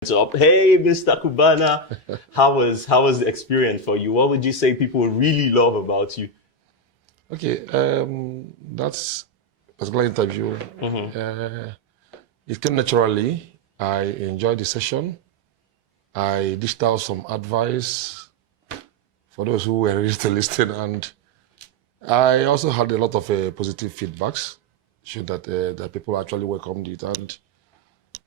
Up. Hey, Mr. Cubana, how was the experience for you? What would you say people really love about you? Okay, that's particular interview. It came naturally. I enjoyed the session. I dished out some advice for those who were ready to listen, and I also had a lot of positive feedbacks, showed that people actually welcomed it, and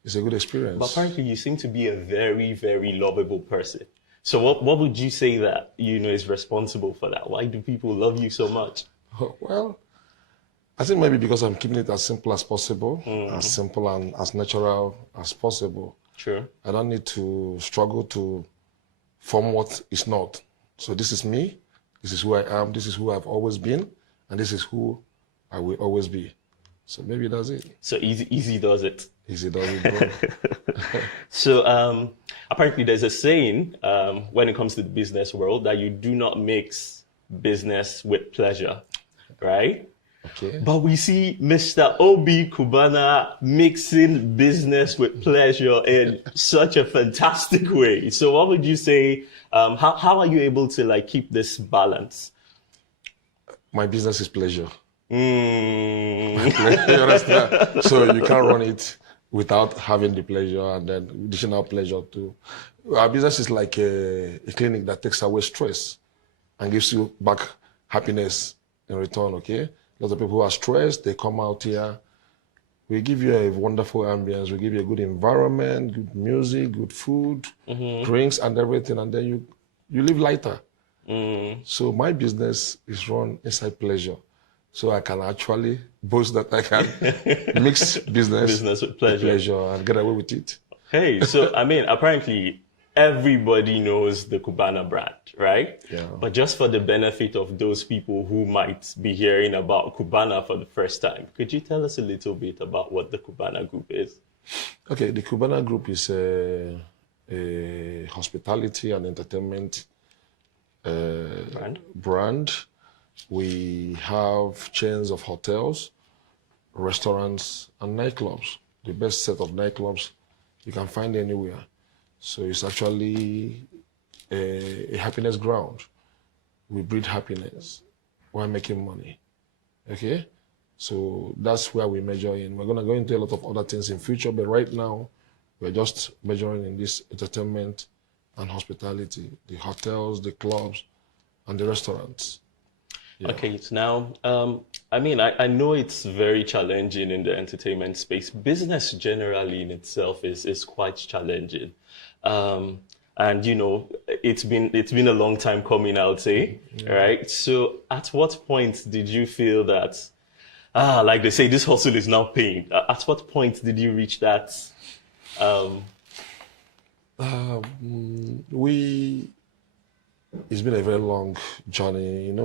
it's a good But experience. apparently, you seem to be a very, very lovable person. So, what would you say that is responsible for that? Why do people love you so much? Well, I think maybe because I'm keeping it as simple as possible, as simple and as natural as possible. Sure. I don't need to struggle to form what is not. So this is me, this is who I am, this is who I've always been, and this is who I will always be. So maybe that's it. So easy does it. Easy does it, bro. So apparently, there's a saying when it comes to the business world that you do not mix business with pleasure, right? Okay. But we see Mr. Obi Cubana mixing business with pleasure in such a fantastic way. So what would you say, how are you able to keep this balance? My business is pleasure. Mm. You understand? So you can't run it without having the pleasure and then additional pleasure too. Our business is like a clinic that takes away stress and gives you back happiness in return, okay? Lots of people who are stressed, they come out here. We give you a wonderful ambience. We give you a good environment, good music, good food, drinks and everything. And then you live lighter. So my business is run inside pleasure. So I can actually boast that I can mix business with pleasure and get away with it. Hey, so I mean, apparently everybody knows the Cubana brand, right? Yeah. But just for the benefit of those people who might be hearing about Cubana for the first time, could you tell us a little bit about what the Cubana Group is? Okay, the Cubana Group is a hospitality and entertainment brand. We have chains of hotels, restaurants, and nightclubs. The best set of nightclubs you can find anywhere. So it's actually a happiness ground. We breed happiness while making money. Okay? So that's where we measure in. We're going to go into a lot of other things in future, but right now we're just measuring in this entertainment and hospitality, the hotels, the clubs, and the restaurants. Yeah. Okay, so now, I mean, I know it's very challenging in the entertainment space. Business generally in itself is quite challenging. And it's been a long time coming, I would say, right? So at what point did you feel that, like they say, this hustle is now paying? At what point did you reach that? It's been a very long journey,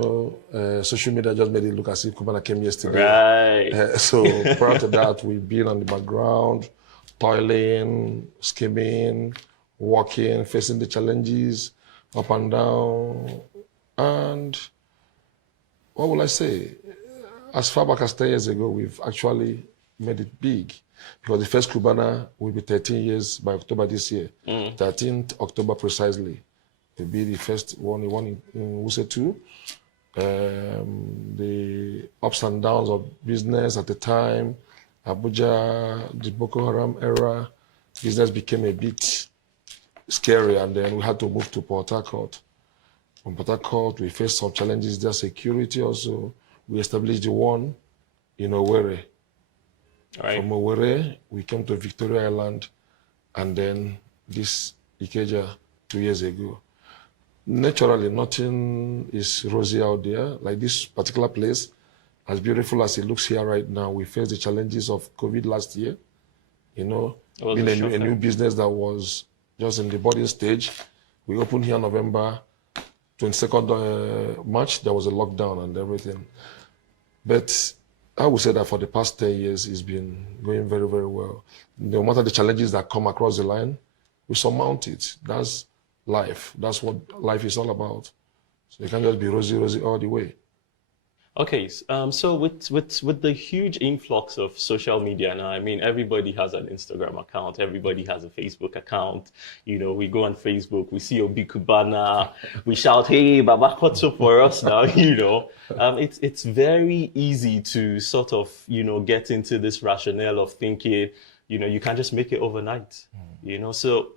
social media just made it look as if Cubana came yesterday. Right. So prior to that, we've been on the background, toiling, scheming, working, facing the challenges up and down. And what will I say? As far back as 10 years ago, we've actually made it big. Because the first Cubana will be 13 years by October this year, 13th October precisely. To be the first one, the one in Wuse 2. The ups and downs of business at the time, Abuja, the Boko Haram era, business became a bit scary, and then we had to move to Port Harcourt. From Port Harcourt, we faced some challenges there, security also. We established the one in Owerri. Right. From Owerri, we came to Victoria Island, and then this Ikeja 2 years ago. Naturally, nothing is rosy out there. Like this particular place, as beautiful as it looks here right now, we faced the challenges of COVID last year. Being a new business that was just in the budding stage. We opened here November 22nd March. There was a lockdown and everything. But I would say that for the past 10 years, it's been going very, very well. No matter the challenges that come across the line, we surmount it. That's life. That's what life is all about. So you can't just be rosy all the way. Okay, so with the huge influx of social media now, I mean, everybody has an Instagram account, everybody has a Facebook account. You know, we go on Facebook, we see Obi Cubana, we shout, "Hey, Baba, what's up for us now?" You know, it's very easy to sort of, you know, get into this rationale of thinking, you know, you can just make it overnight. You know, so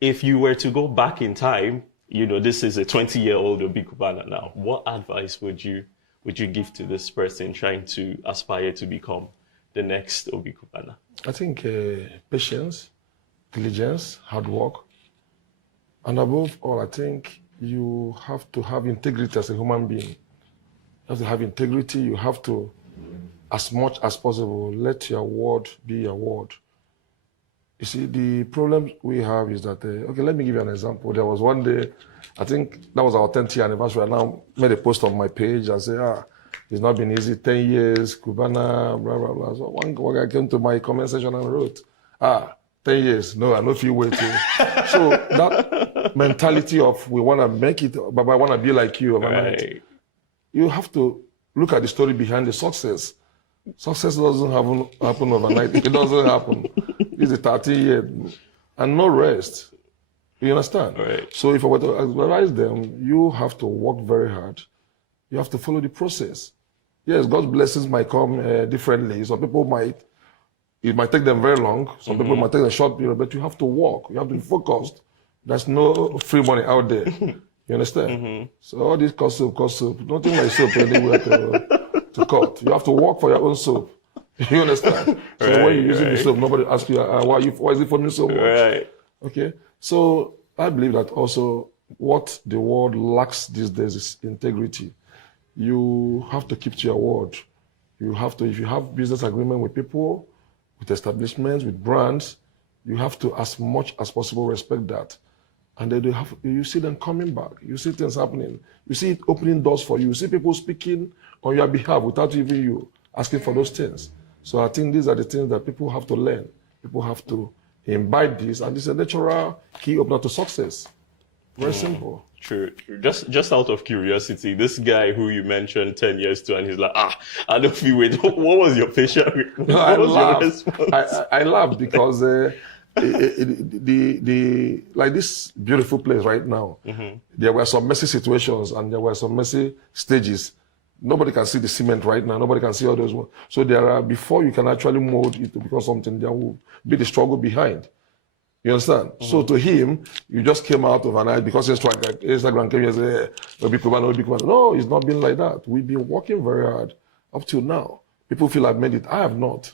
if you were to go back in time, you know, this is a 20-year-old Obi Cubana now. What advice would you give to this person trying to aspire to become the next Obi Cubana? I think patience, diligence, hard work, and above all, I think you have to have integrity as a human being. You have to have integrity. You have to, as much as possible, let your word be your word. You see, the problem we have is that, okay, let me give you an example. There was one day, I think that was our 10th year anniversary. I now made a post on my page and say, it's not been easy, 10 years, Cubana, blah, blah, blah. So one guy came to my comment section and wrote, 10 years, no, I don't feel waiting. So that mentality of we want to make it, but I want to be like you overnight. Right. You have to look at the story behind the success. Success doesn't happen overnight. It doesn't happen. It's a 13 year and no rest. You understand? Right. So if I were to advise them, you have to work very hard. You have to follow the process. Yes, God's blessings might come differently. Some people it might take them very long. Some people might take a short period, but you have to work. You have to be focused. There's no free money out there. You understand? So all this cost soup, nothing like soap anywhere to cut. You have to work for your own soap. You understand? So when you're using the soap, nobody asks you, why is it for me so much? Right. Okay? So I believe that also what the world lacks these days is integrity. You have to keep to your word. You have to, if you have business agreement with people, with establishments, with brands, you have to, as much as possible, respect that. And then you see them coming back. You see things happening. You see it opening doors for you. You see people speaking on your behalf without even you asking for those things. So I think these are the things that people have to learn. People have to imbibe this, and this is a natural key opener to success. Very simple. True. Just out of curiosity, this guy who you mentioned 10 years to, and he's like, I don't feel it. What was your facial? I laughed because like this beautiful place right now, there were some messy situations and there were some messy stages. Nobody can see the cement right now. Nobody can see all those ones. So before you can actually mold it to become something, there will be the struggle behind. You understand? So to him, you just came out of an eye because Instagram came here and said, Obi Cubana. No, it's not been like that. We've been working very hard up till now. People feel I've made it. I have not.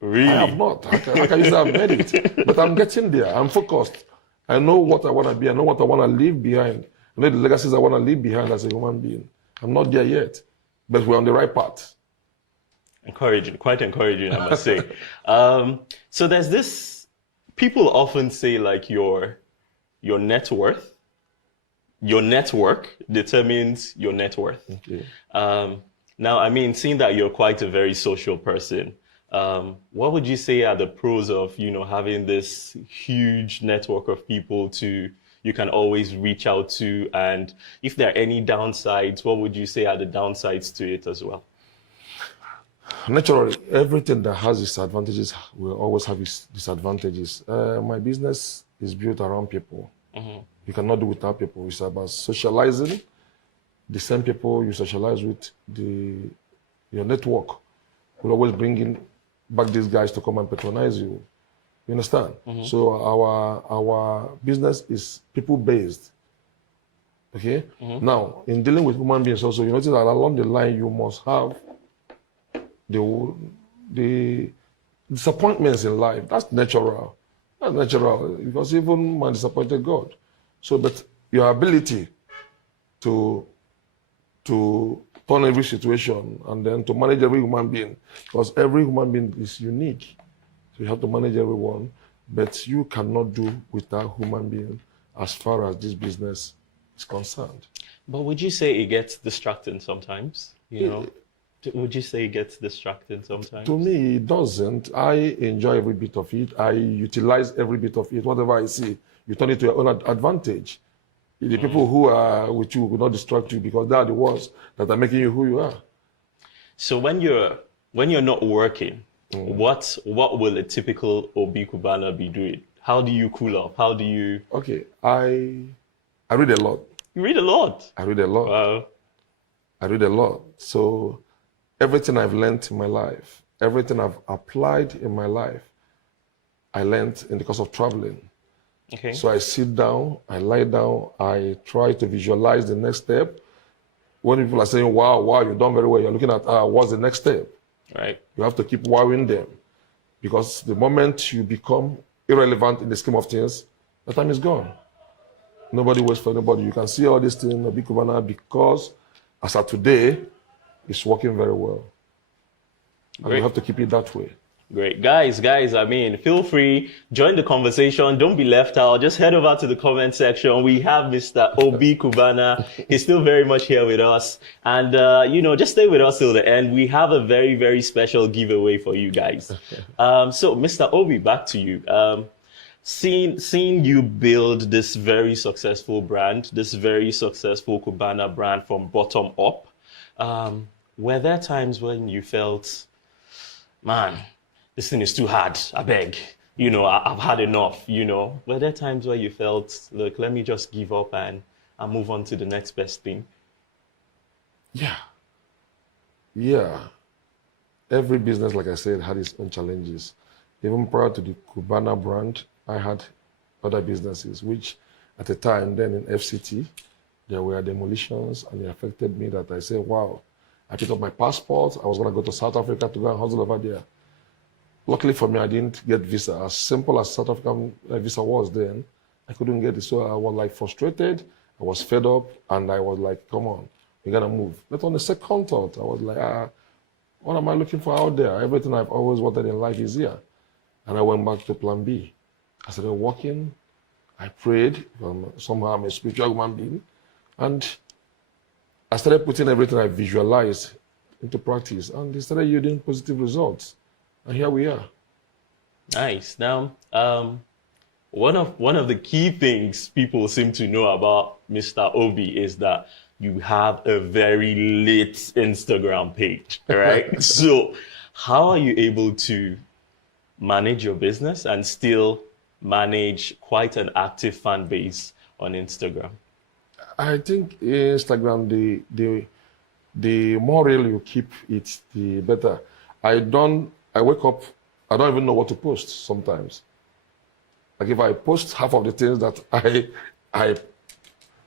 Really? I have not. How can you say I've made it? But I'm getting there. I'm focused. I know what I want to be. I know what I want to leave behind. I know the legacies I want to leave behind as a human being. I'm not there yet, but we're on the right path. Encouraging, quite encouraging, I must say. So there's this. People often say like your net worth, your network determines your net worth. Okay. Now, I mean, seeing that you're quite a very social person, what would you say are the pros of, you know, having this huge network of people you can always reach out to? And if there are any downsides, what would you say are the downsides to it as well? Naturally, everything that has its advantages will always have its disadvantages. My business is built around people. You cannot do without people. It's about socializing. The same people you socialize with, your network will always bring in back these guys to come and patronize you. You understand? So our business is people-based. Okay? Now, in dealing with human beings also, you notice that along the line you must have the disappointments in life. That's natural. That's natural because even man disappointed God. So, but your ability to turn every situation and then to manage every human being, because every human being is unique. So you have to manage everyone, but you cannot do without human being as far as this business is concerned. But would you say it gets distracting sometimes? You know? Would you say it gets distracting sometimes? To me, it doesn't. I enjoy every bit of it. I utilize every bit of it. Whatever I see, you turn it to your own advantage. The people who are with you will not distract you because they are the ones that are making you who you are. So when you're not working, what will a typical Obi Cubana be doing? How do you cool off? How do you? Okay, I read a lot. You read a lot. I read a lot. Wow. I read a lot. So everything I've learned in my life, everything I've applied in my life, I learned in the course of traveling. Okay. So I sit down, I lie down, I try to visualize the next step. When people are saying, wow, you've done very well, you're looking at, what's the next step? Right. You have to keep wowing them because the moment you become irrelevant in the scheme of things, the time is gone. Nobody waits for anybody. You can see all this thing, Obi Cubana, because as of today, it's working very well. And Great. you have to keep it that way. Great. Guys, I mean, feel free, join the conversation. Don't be left out. Just head over to the comment section. We have Mr. Obi Cubana. He's still very much here with us. And, just stay with us till the end. We have a very, very special giveaway for you guys. So, Mr. Obi, back to you. Seeing you build this very successful brand, this very successful Cubana brand from bottom up, were there times when you felt, man, this thing is too hard, I beg, I've had enough, Were there times where you felt, look, let me just give up and move on to the next best thing? Yeah. Every business, like I said, had its own challenges. Even prior to the Cubana brand, I had other businesses, which at the time then in FCT, there were demolitions and it affected me that I said, wow, I picked up my passport. I was going to go to South Africa to go and hustle over there. Luckily for me, I didn't get visa. As simple as South African visa was then, I couldn't get it. So I was frustrated. I was fed up and I was like, come on, we got to move. But on the second thought, I was like, what am I looking for out there? Everything I've always wanted in life is here. And I went back to plan B. I started walking. I prayed. Somehow I'm a spiritual human being. And I started putting everything I visualized into practice. And they started yielding positive results. And here we are. Nice. Now, one of the key things people seem to know about Mr. Obi is that you have a very lit Instagram page, right? So how are you able to manage your business and still manage quite an active fan base on Instagram? I think Instagram, the more real you keep it, the better. I wake up, I don't even know what to post sometimes. Like if I post half of the things that I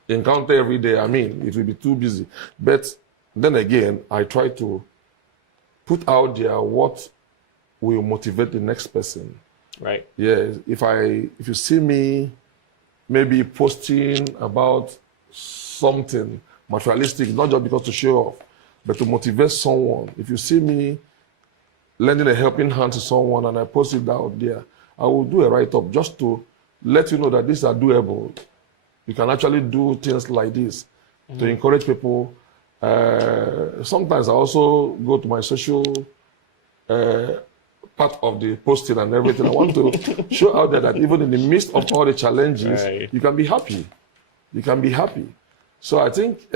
encounter every day, it will be too busy. But then again, I try to put out there what will motivate the next person. Right. Yeah, if you see me maybe posting about something materialistic, not just because to show off, but to motivate someone. If you see me lending a helping hand to someone and I post it out there, I will do a write-up just to let you know that these are doable. You can actually do things like this to encourage people. Sometimes I also go to my social part of the posting and everything. I want to show out there that even in the midst of all the challenges, right, you can be happy. You can be happy. So I think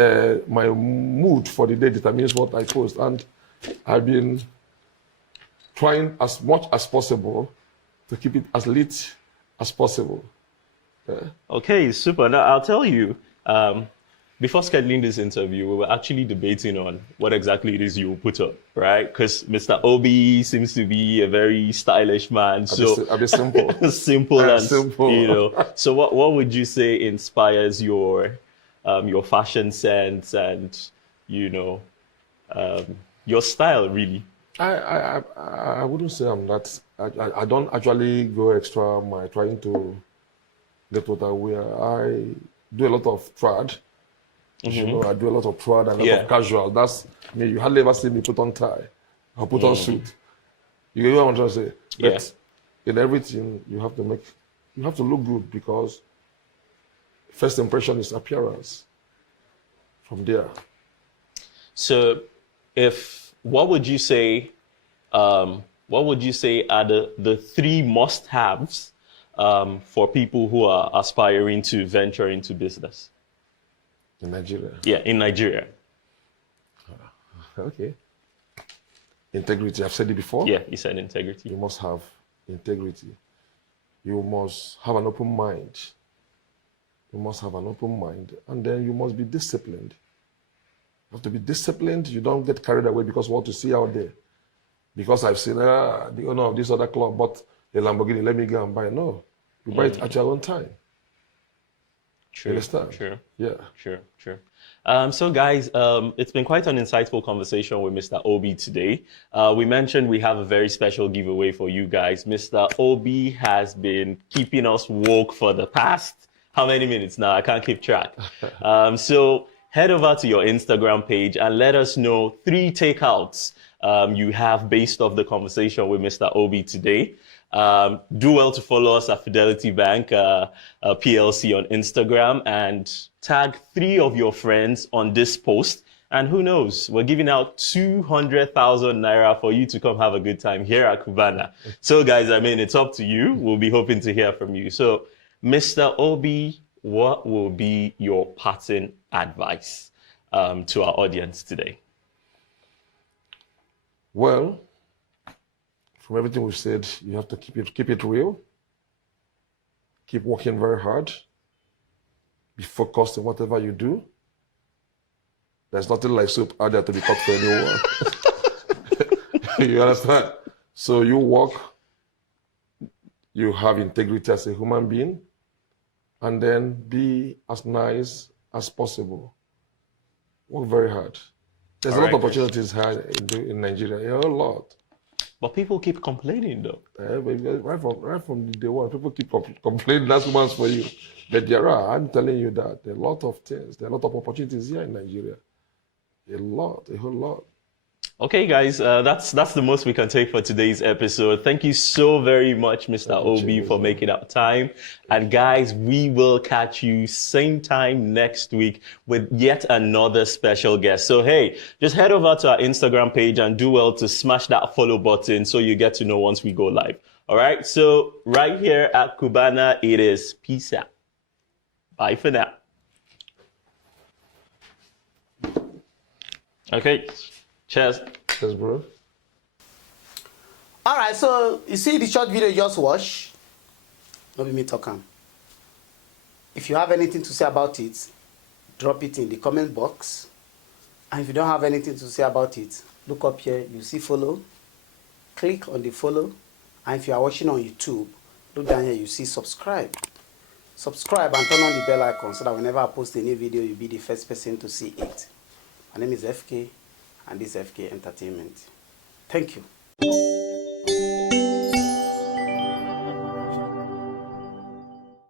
my mood for the day determines what I post. And I've been trying as much as possible to keep it as lit as possible. Okay, super. Now, I'll tell you, before scheduling this interview, we were actually debating on what exactly it is you will put up, right? Because Mr. Obi seems to be a very stylish man. I'll be simple. Simple and simple. So what would you say inspires your fashion sense and, your style, really? I wouldn't say I'm that. I don't actually go extra mile trying to get what I wear. I do a lot of trad. I do a lot of trad and a lot of casual. That's me. You hardly ever see me put on tie or put on suit. You get what I'm trying to say? But in everything, you have to look good because first impression is appearance. From there. So, what would you say are the three must-haves for people who are aspiring to venture into business? In Nigeria? Yeah, in Nigeria. Okay. Integrity. I've said it before. Yeah, you said integrity. You must have integrity. You must have an open mind. You must have an open mind. And then you must be disciplined. You have to be disciplined. You don't get carried away because what you see out there. Because I've seen the owner of this other club bought a Lamborghini, let me go and buy it. No. You buy it at your own time. True. You understand? Sure. Yeah. Sure. So guys, it's been quite an insightful conversation with Mr. Obi today. We mentioned we have a very special giveaway for you guys. Mr. Obi has been keeping us woke for the past, how many minutes now? I can't keep track. So head over to your Instagram page and let us know 3 takeouts you have based off the conversation with Mr. Obi today. Do well to follow us at Fidelity Bank PLC on Instagram and tag 3 of your friends on this post. And who knows, we're giving out 200,000 naira for you to come have a good time here at Cubana. So guys, I mean, it's up to you. We'll be hoping to hear from you. So Mr. Obi, what will be your parting advice to our audience today? Well, from everything we've said, you have to keep it real. Keep working very hard. Be focused in whatever you do. There's nothing like soup out there to be cut for anyone. You understand? So you work, you have integrity as a human being, and then be as nice as possible. Work very hard. There's a lot of opportunities here in Nigeria, a lot. But people keep complaining though. Right from the day one, people keep complaining, that's ones for you. But there are, I'm telling you that, there are a lot of things, there are a lot of opportunities here in Nigeria. A whole lot. Okay, guys, that's the most we can take for today's episode. Thank you so very much, Mr. Obi, for making up time. And guys, we will catch you same time next week with yet another special guest. So hey, just head over to our Instagram page and do well to smash that follow button so you get to know once we go live. All right, so right here at Cubana, it is peace out. Bye for now. Okay. Cheers. Cheers, bro. All right, so you see the short video you just watched? Don't be me talking. If you have anything to say about it, drop it in the comment box. And if you don't have anything to say about it, look up here, you see follow. Click on the follow. And if you are watching on YouTube, look down here, you see subscribe. Subscribe and turn on the bell icon so that whenever I post a new video, you'll be the first person to see it. My name is FK. And this is FK Entertainment. Thank you.